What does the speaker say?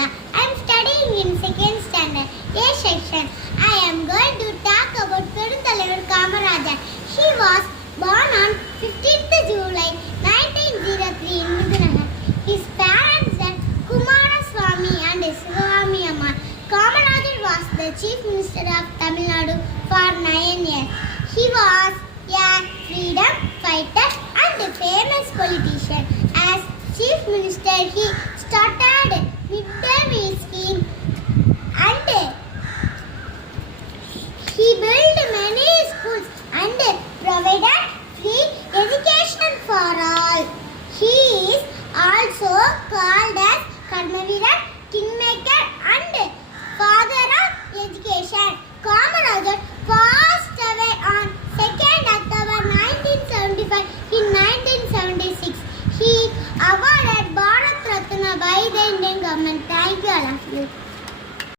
Kerala. I am studying in second standard A section. I am going to talk about Perunthalavar Kamarajar. He was born on 15th July 1903 in Vidyanagara. His parents were Kumaraswamy and Sivami Amma. Kamarajar was the Chief Minister of Tamil Nadu for 9 years. He was a freedom fighter and a famous politician. As Chief Minister, he started midday meal scheme and he built many schools and provided free education for all. He is also called as Karmaveera, Kingmaker and Father of Education. Kamarajar passed away on 2nd October 1975 in 1976. He awarded Bharat Ratna by the Indian government. Thank you all of you.